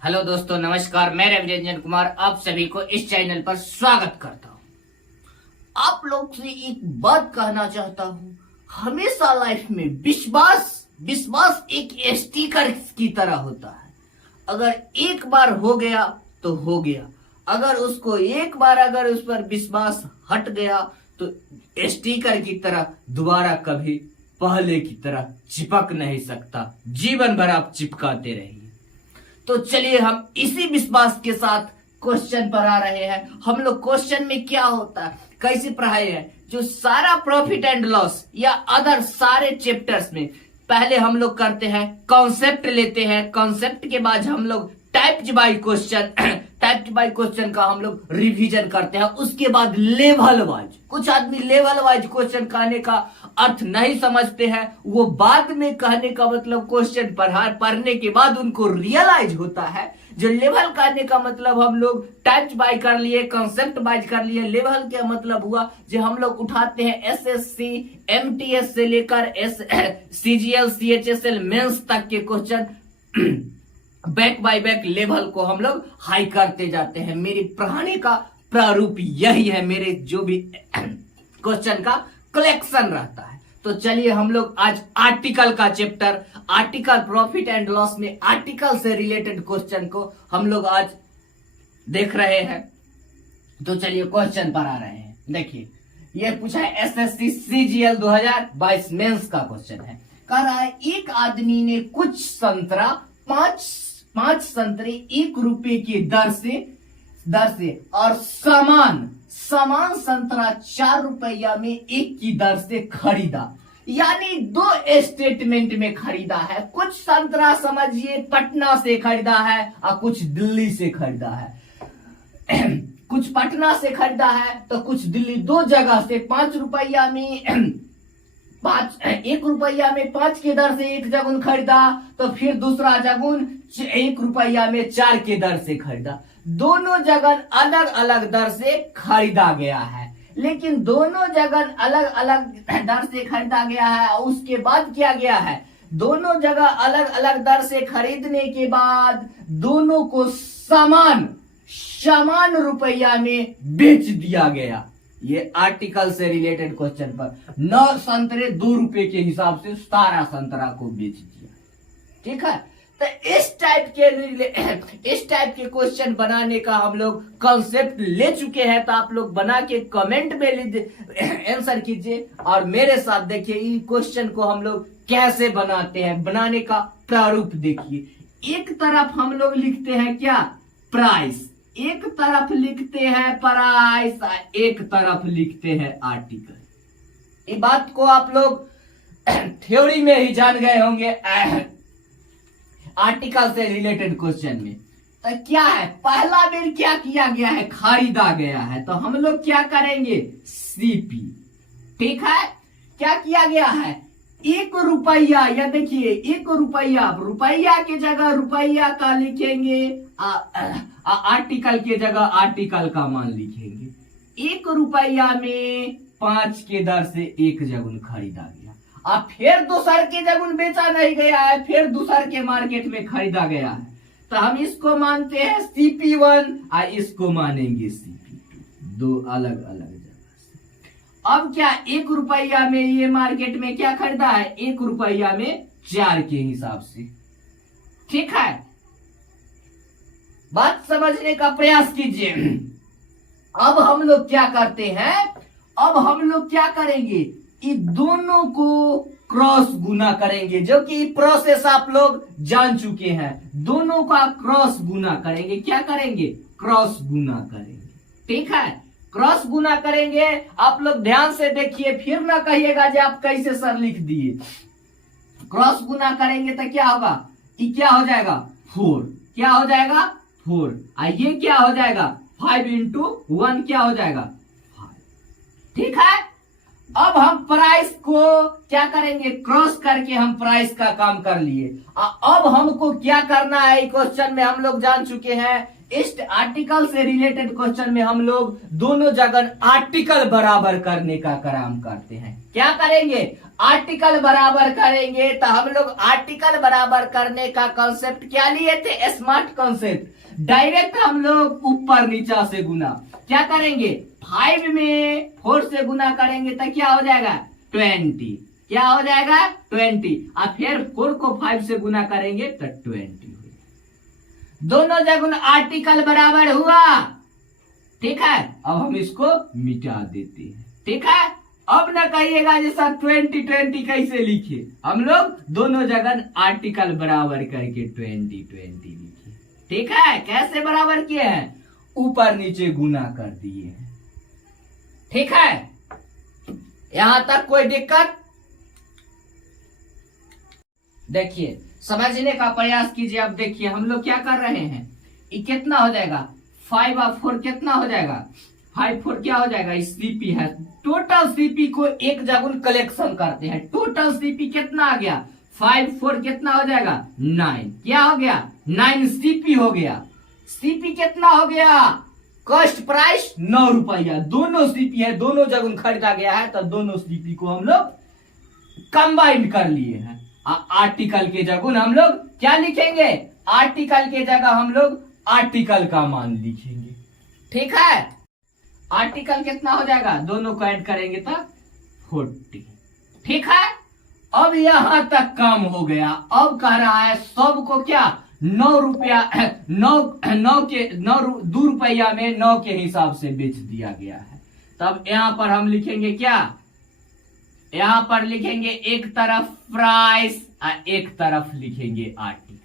Hello दोस्तों, नमस्कार। मैं रवि रंजन कुमार आप सभी को इस चैनल पर स्वागत करता हूँ। आप लोग से एक बात कहना चाहता हूँ। हमेशा लाइफ में विश्वास विश्वास एक स्टिकर की तरह होता है। अगर एक बार हो गया तो हो गया। अगर उस पर विश्वास हट गया तो स्टिकर की तरह दोबारा कभी पहले की तरह चिपक नहीं सकता। जीवन भर आप चिपकाते रहिए। तो चलिए हम इसी विश्वास के साथ क्वेश्चन पर आ रहे हैं। हम लोग क्वेश्चन में क्या होता है, कैसे पढ़ाए हैं, जो सारा प्रॉफिट एंड लॉस या अदर सारे चैप्टर्स में पहले हम लोग करते हैं कॉन्सेप्ट लेते हैं। कॉन्सेप्ट के बाद हम लोग टाइप्ड बाय क्वेश्चन का हम लोग रिवीजन करते हैं। उसके बाद लेवल वाइज, कुछ आदमी लेवल वाइज क्वेश्चन कहने का अर्थ नहीं समझते हैं। वो बाद में कहने का मतलब क्वेश्चन पढ़ने के बाद उनको रियलाइज होता है। जो लेवल कहने का मतलब हम लोग टाइप्ड बाय कर लिए, कॉन्सेप्ट बाय कर लिए। लेवल का मतलब हुआ जो हम लोग उठाते हैं एसएससी एमटीएस से लेकर सीजीएल सीएचएसएल मेंस तक के question back buy back level को हम लोग हाई करते जाते हैं। मेरे पढ़ाने का प्रारूप यही है। मेरे जो भी क्वेश्चन का कलेक्शन रहता है। तो चलिए हम लोग आज आर्टिकल का chapter, article profit and loss में आर्टिकल से रिलेटेड क्वेश्चन को हम लोग आज देख रहे हैं। तो चलिए क्वेश्चन पर आ रहे हैं। देखिए ये पूछा है एसएससी सीजीएल 2022 मेंस का क्वेश्चन है। कह रहा है एक आदमी ने कुछ संतरा पांच संतरे 1 रुपए की दर से और समान संतरा 4 रुपया में 1 की दर से खरीदा। यानी 2 स्टेटमेंट में खरीदा है। कुछ संतरा समझिए पटना से खरीदा है और कुछ दिल्ली से खरीदा है। कुछ पटना से खरीदा है तो कुछ दिल्ली। 2 जगह से 5 रुपया में 1 रुपया में 5 के दर से 1 जगुन खरीदा, तो फिर दूसरा जगुन 1 रुपया में 4 के दर से खरीदा। दोनों जगह अलग अलग दर से खरीदा गया है। लेकिन दोनों जगह अलग अलग दर से खरीदा गया है। और उसके बाद क्या गया है, दोनों जगह अलग अलग दर से खरीदने के बाद दोनों को समान रुपया में बेच दिया गया। ये आर्टिकल से रिलेटेड क्वेश्चन पर 9 संतरे 2 रुपए के हिसाब से 17 संतरा को बेच दिया। ठीक है। तो इस टाइप के क्वेश्चन बनाने का हम लोग कॉन्सेप्ट ले चुके हैं। तो आप लोग बना के कमेंट में आंसर कीजिए और मेरे साथ देखिए इन क्वेश्चन को हम लोग कैसे बनाते हैं। बनाने का प्रारूप देखिए। एक तरफ हम लोग लिखते हैं क्या, प्राइस। एक तरफ लिखते हैं प्राइस, एक तरफ लिखते हैं आर्टिकल। ये बात को आप लोग थ्योरी में ही जान गए होंगे। आर्टिकल से रिलेटेड क्वेश्चन में तो क्या है, पहला बेर क्या किया गया है, खरीदा गया है। तो हम लोग क्या करेंगे, सीपी। ठीक है। क्या किया गया है, 1 रुपया। या देखिए 1 रुपया के जगह रुपया का लिखेंगे, आर्टिकल के जगह आर्टिकल का मान लिखेंगे। 1 रुपया में 5 के दर से 1 जगुन खरीदा गया। अब फिर दूसर के जगुन बेचा नहीं गया है, फिर दूसर के मार्केट में खरीदा गया है। तो हम इसको मानते हैं CP1 और इसको मानेंगे CP2। 2 अलग अलग जगह से। अब क्या 1 रुपया में ये मार्केट में क्या खरीदा है, 1 रुपया में 4 के हिसाब से। ठीक है। बात समझने का प्रयास कीजिए। अब हम लोग क्या करते हैं, अब हम लोग क्या करेंगे, इन दोनों को क्रॉस गुना करेंगे, जो कि प्रोसेस आप लोग जान चुके हैं। दोनों का क्रॉस गुना करेंगे। क्या करेंगे, क्रॉस गुना करेंगे। ठीक है। क्रॉस गुना करेंगे। आप लोग ध्यान से देखिए, फिर ना कहिएगा जो आप कैसे सर लिख दिए। क्रॉस गुना करेंगे तो क्या होगा, ये क्या हो जाएगा 4। क्या हो जाएगा 4। ये क्या हो जाएगा 5 into 1 क्या हो जाएगा 5। ठीक है। अब हम प्राइस को क्या करेंगे, क्रॉस करके हम प्राइस का काम कर लिए। अब हमको क्या करना है, क्वेश्चन में हम लोग जान चुके हैं। इस आर्टिकल से रिलेटेड क्वेश्चन में हम लोग दोनों जगह आर्टिकल बराबर करने का काम करते हैं। क्या करेंगे, आर्टिकल बराबर करेंगे, तो हम लोग आर्टिकल बराबर करने का कॉन्सेप्ट क्या लिए थे? Smart concept. डायरेक्ट हम लोग ऊपर नीचा से गुना क्या करेंगे? 5 में 4 से गुना करेंगे तो क्या हो जाएगा? 20। क्या हो जाएगा? 20। और फिर 4 को 5 से गुना करेंगे तो 20 हो। दोनों जगह आर्टिकल बराबर हुआ। ठीक है, अब हम इसको मिटा देते हैं। ठीक है, अब ना कहिएगा जैसा 20 कैसे लिखे, हम लोग दोनों जगह आर्टिकल बराबर करके 20 लिखे। ठीक है, कैसे बराबर किए हैं? ऊपर नीचे गुना कर दिए हैं। ठीक है, यहां तक कोई दिक्कत? देखिए, समझने का प्रयास कीजिए। अब देखिए हम लोग क्या कर रहे हैं, ये कितना हो जाएगा? 5 और 4 कितना हो जाएगा? 5 4 क्या हो जाएगा? सीपी है। टोटल सीपी को एक जगह कलेक्शन करते हैं। टोटल सीपी कितना आ गया? 5 4 कितना हो जाएगा? 9। क्या हो गया? 9 सीपी हो गया। सीपी कितना हो गया? कॉस्ट प्राइस 9 रुपया। दोनों सीपी है, दोनों जगह खरीदा गया है, तो दोनों सीपी को हम लोग कंबाइंड कर लिए हैं। आर्टिकल के जगह हम लोग क्या लिखेंगे? आर्टिकल के जगह हम लोग आर्टिकल का मान लिखेंगे। ठीक है, आर्टिकल कितना हो जाएगा? दोनों को ऐड करेंगे तो 40। ठीक है, अब यहां तक काम हो गया। अब कह रहा है सबको क्या? 9 रुपया 2 रुपया में 9 के हिसाब से बेच दिया गया है। तब यहां पर हम लिखेंगे क्या? यहां पर लिखेंगे एक तरफ प्राइस और एक तरफ लिखेंगे आर्टिकल।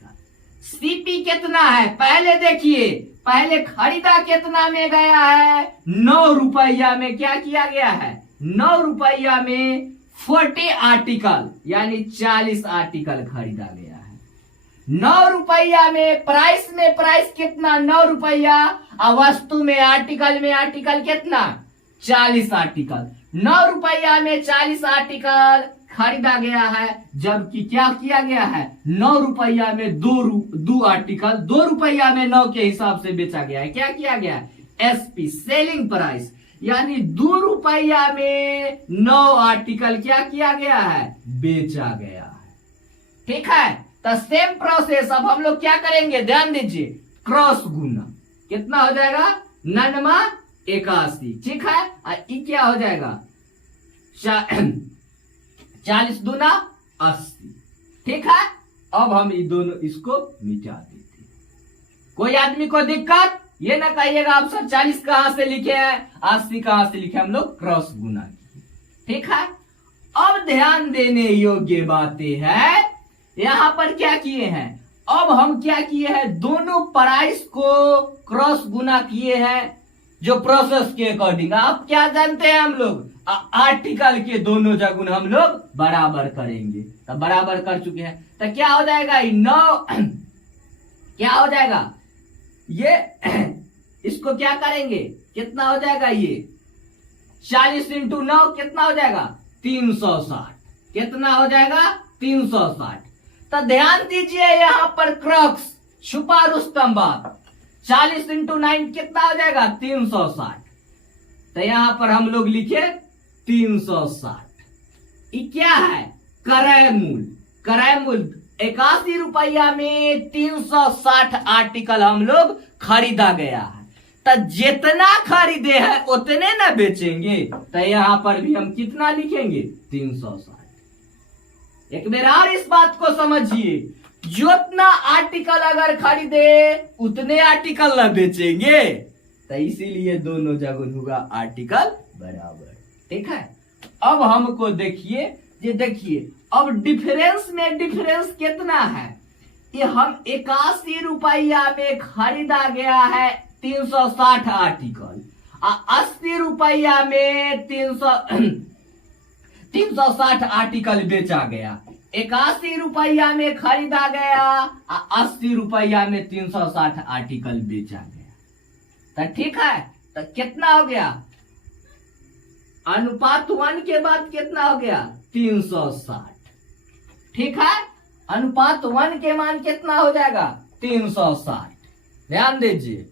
सीपी कितना है? पहले देखिए, पहले खरीदा कितना में गया है? 9 रुपया में। क्या किया गया है? 9 रुपया में 40 आर्टिकल यानी 40 आर्टिकल खरीदा गया है। 9 रुपया में प्राइस कितना? 9 रुपया। और वस्तु में आर्टिकल कितना? 40 आर्टिकल। 9 रुपया में 40 आर्टिकल खरीदा गया है, जबकि क्या किया गया है? 9 रुपया में 2 आर्टिकल 2 रुपया में 9 के हिसाब से बेचा गया है। क्या किया गया? एसपी सेलिंग प्राइस, यानी 2 रुपया में 9 आर्टिकल क्या किया गया है? बेचा गया है। ठीक है, तो सेम प्रोसेस अब हम लोग क्या करेंगे? ध्यान दीजिए, क्रॉस गुना कितना हो जाएगा? 9 81। ठीक है, और ये क्या हो जाएगा? 40 दूना 80। ठीक है, अब हम ये दोनों इसको मिटा देते हैं। कोई आदमी को दिक्कत? ये ना कहिएगा आप सर 40 कहां से लिखे हैं, 80 कहां से लिखे? हम लोग क्रॉस गुना किए। ठीक है, अब ध्यान देने योग्य बातें हैं। यहां पर क्या किए हैं? अब हम क्या किए हैं? दोनों प्राइस को क्रॉस गुना किए हैं, जो प्रोसेस के अकॉर्डिंग। आप क्या जानते हैं? हम लोग आर्टिकल के दोनों जगह हम लोग बराबर करेंगे। तो बराबर कर चुके हैं, तो क्या हो जाएगा? 9 क्या हो जाएगा? ये इसको क्या करेंगे? कितना हो जाएगा? ये 40 इंटू 9 कितना हो जाएगा? 360। कितना हो जाएगा? 360। तो ध्यान दीजिए, यहां पर क्रॉक्स छुपा रुस्तम बात। 40 इंटू 9 कितना हो जाएगा? 360। तो यहां पर हम लोग लिखे 360। ये क्या है? क्रय मूल 81 रुपया में 360 आर्टिकल हम लोग खरीदा गया है। तो जितना खरीदे हैं उतने ना बेचेंगे। तो यहां पर भी हम कितना लिखेंगे? 360। एक बार और इस बात को समझिए, जितना आर्टिकल अगर खरीदे उतने आर्टिकल ना बेचेंगे, तो इसीलिए दोनों जगह होगा आर्टिकल बराबर। ठीक है, अब हमको देखिए, ये देखिए, अब डिफरेंस में डिफरेंस कितना है? ये हम 81 रुपया में खरीदा गया है 360 आर्टिकल, 80 रुपया में 360 आर्टिकल बेचा गया। 81 रुपया में खरीदा गया, 80 रुपया में 360 आर्टिकल बेचा गया। तो ठीक है, तो कितना हो गया? अनुपात 1 के बाद कितना हो गया? 360। ठीक है, अनुपात 1 के मान कितना हो जाएगा? 360। ध्यान दीजिए,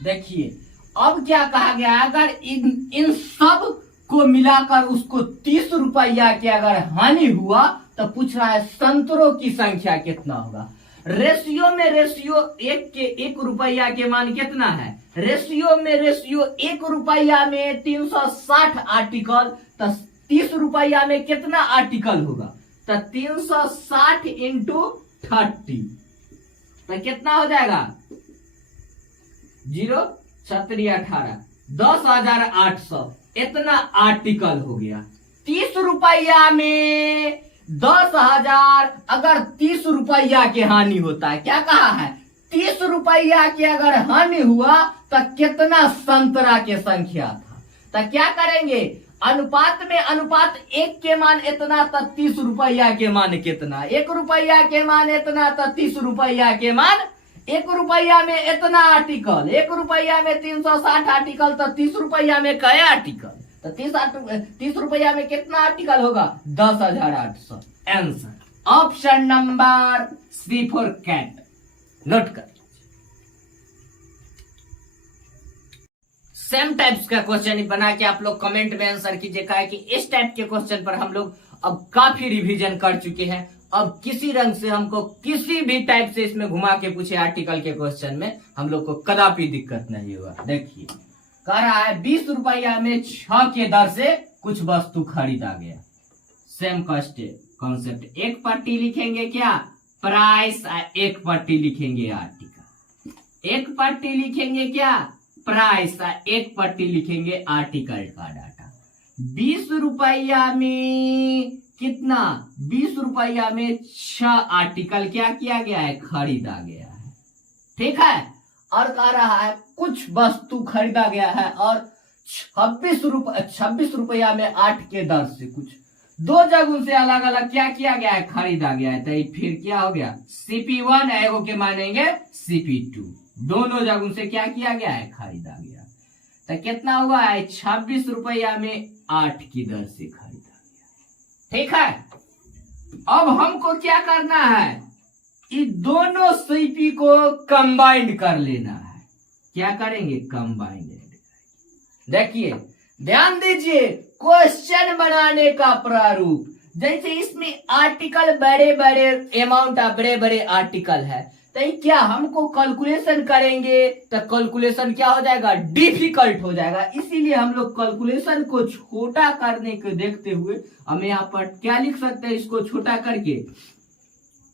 देखिए अब क्या कहा गया? अगर इन सब को मिलाकर उसको 30 रुपया की अगर हानि हुआ तो पूछ रहा है संतरों की संख्या कितना होगा। रेशियो में रेशियो 1 रुपया के मान कितना है, रेशियो में रेशियो 1 रुपया में 360 आर्टिकल, तो 30 रुपया में कितना आर्टिकल होगा, तो 360 इंटू 30 तो कितना हो जाएगा 0 छत्री 18 10,800 इतना आर्टिकल हो गया। 30 रुपया में 10,000 अगर 30 रुपया की हानि होता है, क्या कहा है 30 रुपया की अगर हानि हुआ तो कितना संतरा की संख्या था, तो क्या करेंगे अनुपात में अनुपात 1 के मान इतना तो 30 रुपया के मान कितना, 1 रुपया के मान इतना तो 30 रुपया के मान 1 रुपया में इतना आर्टिकल, 1 रुपया में 360 आर्टिकल, तो 30 रुपया में क्या आर्टिकल, तो 30 रुपया में कितना आर्टिकल होगा 10,800। Answer option number C for cat, note कर। सेम टाइप्स का क्वेश्चन बना के आप लोग कमेंट में आंसर कीजिए। कहा कि इस टाइप के क्वेश्चन पर हम लोग अब काफी रिवीजन कर चुके हैं, अब किसी रंग से हमको किसी भी टाइप से इसमें घुमा के पूछे आर्टिकल के क्वेश्चन में हम लोग को कदापि दिक्कत नहीं होगा। देखिए कह रहा है 20 रुपया में 6 के दर से कुछ वस्तु खरीदा गया। सेम कॉन्सेप्ट, एक पट्टी लिखेंगे क्या प्राइस, एक पट्टी लिखेंगे आर्टिकल, एक पट्टी लिखेंगे क्या प्राइस, एक पट्टी लिखेंगे आर्टिकल का डाटा। 20 रुपया में कितना, 20 रुपया में 6 आर्टिकल क्या किया गया है खरीदा गया है, ठीक है। और कह रहा है कुछ वस्तु खरीदा गया है और 26 रुपया में 8 के दर से कुछ, दो जगहों से अलग अलग क्या किया गया है खरीदा गया है, तो फिर क्या हो गया CP1 एगो के मानेंगे CP2, दोनों जगहों से क्या किया गया है खरीदा गया, तो कितना हुआ है 26 रुपया में 8 की दर से खरीदा गया, ठीक है। अब हमको क्या करना है, ये दोनों सीपी को कंबाइंड कर लेना है। क्या करेंगे कंबाइंड। देखिए ध्यान दीजिए क्वेश्चन बनाने का प्रारूप, जैसे इसमें आर्टिकल बड़े बड़े अमाउंट ऑफ बड़े बड़े आर्टिकल है, तो क्या हमको कैलकुलेशन करेंगे तो कैलकुलेशन क्या हो जाएगा डिफिकल्ट हो जाएगा, इसीलिए हम लोग कैलकुलेशन को छोटा करने को देखते हुए हम यहाँ पर क्या लिख सकते हैं, इसको छोटा करके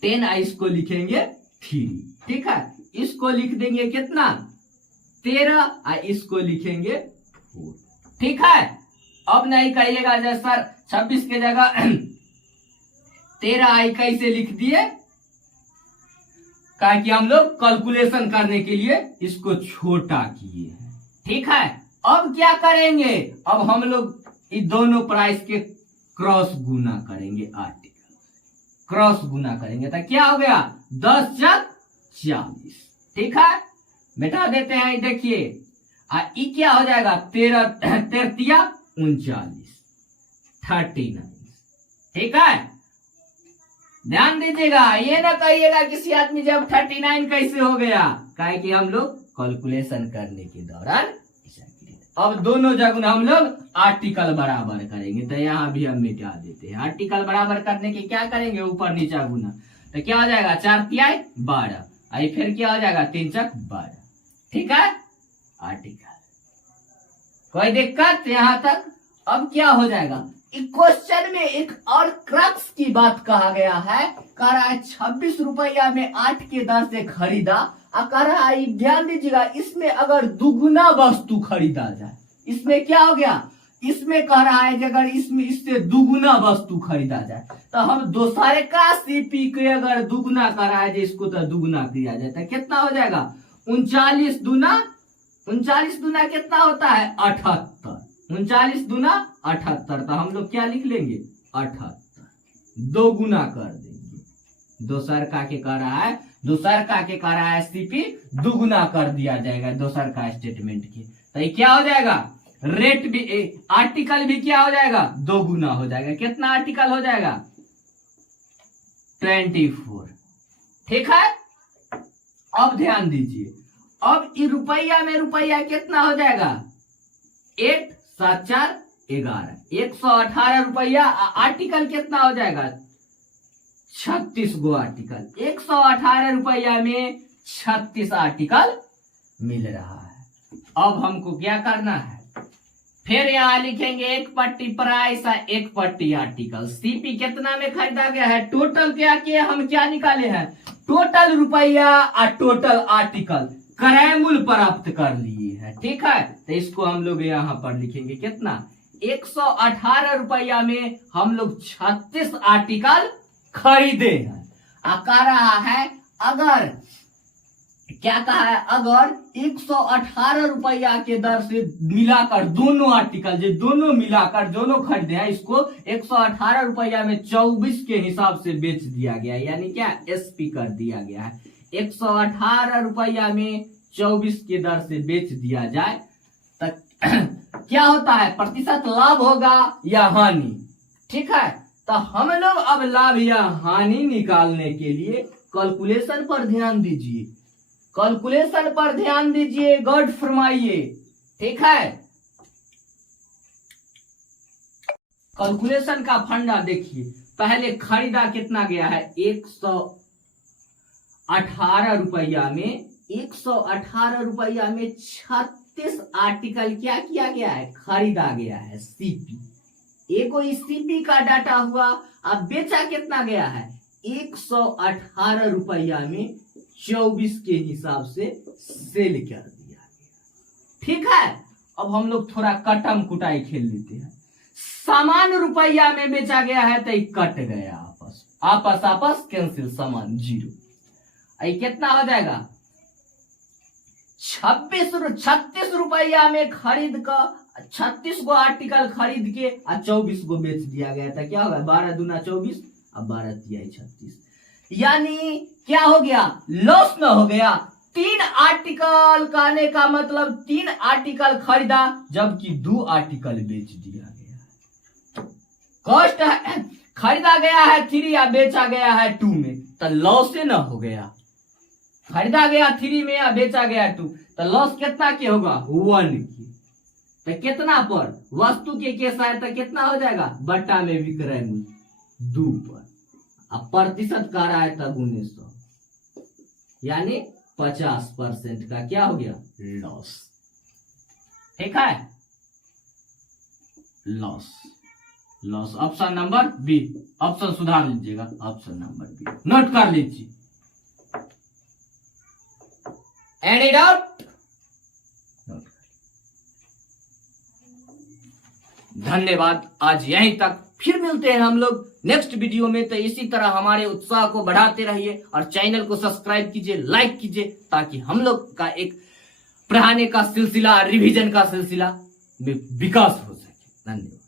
10 इसको लिखेंगे 3, ठीक है। इसको लिख देंगे कितना 13 इसको लिखेंगे 4, ठीक है। अब नहीं कहिएगा जैसे सर 26 के जगह 13 कैसे लिख दिए, कहा कि हम लोग कैलकुलेशन करने के लिए इसको छोटा किए हैं, ठीक है। अब क्या करेंगे, अब हम लोग इन दोनों प्राइस के क्रॉस गुना करेंगे, आर्टिकल क्रॉस गुना करेंगे तो क्या हो गया 10 × 40, ठीक है। मिटा देते हैं, देखिए ये क्या हो जाएगा 13 39, 39, ठीक है। ध्यान दीजिएगा, ये ना कहिएगा किसी आदमी जब 39 कैसे हो गया, काहे कि हम लोग कैलकुलेशन करने के दौरान। अब दोनों जगह हम लोग आर्टिकल बराबर करेंगे, तो यहाँ भी हम मिटा देते हैं। आर्टिकल बराबर करने के क्या करेंगे ऊपर नीचा गुना, तो क्या हो जाएगा 4 × 12, आई फिर क्या हो जाएगा 3 × 12, ठीक है। आर्टिकल कोई दिक्कत यहाँ तक। अब क्या हो जाएगा, क्वेश्चन में एक और क्रक्स की बात कहा गया है, कह रहा है 26 रुपया में 8 के दर से खरीदा, कह रहा है ध्यान दीजिएगा इसमें अगर दुगुना वस्तु खरीदा जाए, इसमें क्या हो गया, इसमें कह रहा है कि अगर इसमें इससे दुगुना वस्तु खरीदा जाए तो हम दूसरे का सीपी के अगर दुगुना कर रहा है जिसको तो दुगुना किया जाए तो कितना हो जाएगा 39 दूना कितना होता है 78, 39 दूना 78, तो हम लोग क्या लिख लेंगे 78, दो गुना कर देंगे। दोसर का के कह रहा है, दोसर का के कह रहा है सीपी दुगुना कर दिया जाएगा दोसर का स्टेटमेंट के, तो ये क्या हो जाएगा रेट भी आर्टिकल भी क्या हो जाएगा दो गुना हो जाएगा। कितना आर्टिकल हो जाएगा 24, ठीक है। अब ध्यान दीजिए, अब रुपया में रुपया कितना हो जाएगा 8 7 4 11। 118 रुपया। आर्टिकल कितना हो जाएगा? 36 गो आर्टिकल। 118 रुपया में 36 आर्टिकल मिल रहा है। अब हमको क्या करना है? फिर यहाँ लिखेंगे एक पट्टी प्राइस और एक पट्टी आर्टिकल। सीपी कितना में खरीदा गया है? टोटल क्या किया? हम क्या निकाले हैं? टोटल रुपया और टोटल आर्टिकल क्रय मूल्य प्राप्त कर लिए हैं। ठीक है, तो इसको हम लोग यहाँ पर लिखेंगे कितना? 118 रुपया में हम लोग 36 आर्टिकल खरीदे हैं। कह रहा है अगर, क्या कहा है? अगर 118 रुपया के दर से मिलाकर दोनों आर्टिकल, जो दोनों मिलाकर दोनों खरीदे हैं, इसको 118 रुपया में 24 के हिसाब से बेच दिया गया, यानी क्या? एसपी कर दिया गया है। 118 रुपया में 24 के दर से बेच दिया जाए तो क्या होता है? प्रतिशत लाभ होगा या हानि? ठीक है, तो हम लोग अब लाभ या हानि निकालने के लिए कैलकुलेशन पर ध्यान दीजिए। कैलकुलेशन पर ध्यान दीजिए, गौर फरमाइए। ठीक है, कैलकुलेशन का फंडा देखिए। पहले खरीदा कितना गया है? 118 रुपया में 118 रुपया में 36 आर्टिकल क्या किया गया है? खरीदा गया है। सीपी एको सीपी का डाटा हुआ। अब बेचा कितना गया है? 118 रुपया में 24 के हिसाब से सेल कर दिया गया। ठीक है, अब हम लोग थोड़ा कटम कुटाई खेल लेते हैं। सामान रुपया में बेचा गया है तो कट गया, आपस आपस आपस कैंसिल, सामान 0। कितना हो जाएगा? 36 रुपया में खरीद कर 36 गो आर्टिकल खरीद के 24 गो बेच दिया गया था। क्या होगा? 12 दूना 24, अब 12 तिया 36, यानी क्या हो गया? लॉस न हो गया। 3 आर्टिकल कहने का मतलब 3 आर्टिकल खरीदा जबकि 2 आर्टिकल बेच दिया गया। कॉस्ट है, खरीदा गया है 3 या बेचा गया है 2 में, तो लॉस न हो गया। खरीदा गया 3 में या बेचा गया 2, तो लॉस कितना के होगा? 1 की। तो कितना पर? वस्तु के केस आए तो कितना हो जाएगा? बट्टा में विक्रय मूल्य 2 पर। अब प्रतिशत कह रहा है तब 1900, यानी 50% का क्या हो गया? लॉस। ठीक है, loss. Loss option number B. Option सुधार लीजिएगा, ऑप्शन नंबर बी नोट कर लीजिए। Any doubt? धन्यवाद, आज यहीं तक। फिर मिलते हैं हम लोग नेक्स्ट वीडियो में। तो इसी तरह हमारे उत्साह को बढ़ाते रहिए और चैनल को सब्सक्राइब कीजिए, लाइक कीजिए, ताकि हम लोग का एक पढ़ाने का सिलसिला, रिवीजन का सिलसिला में विकास हो सके। धन्यवाद।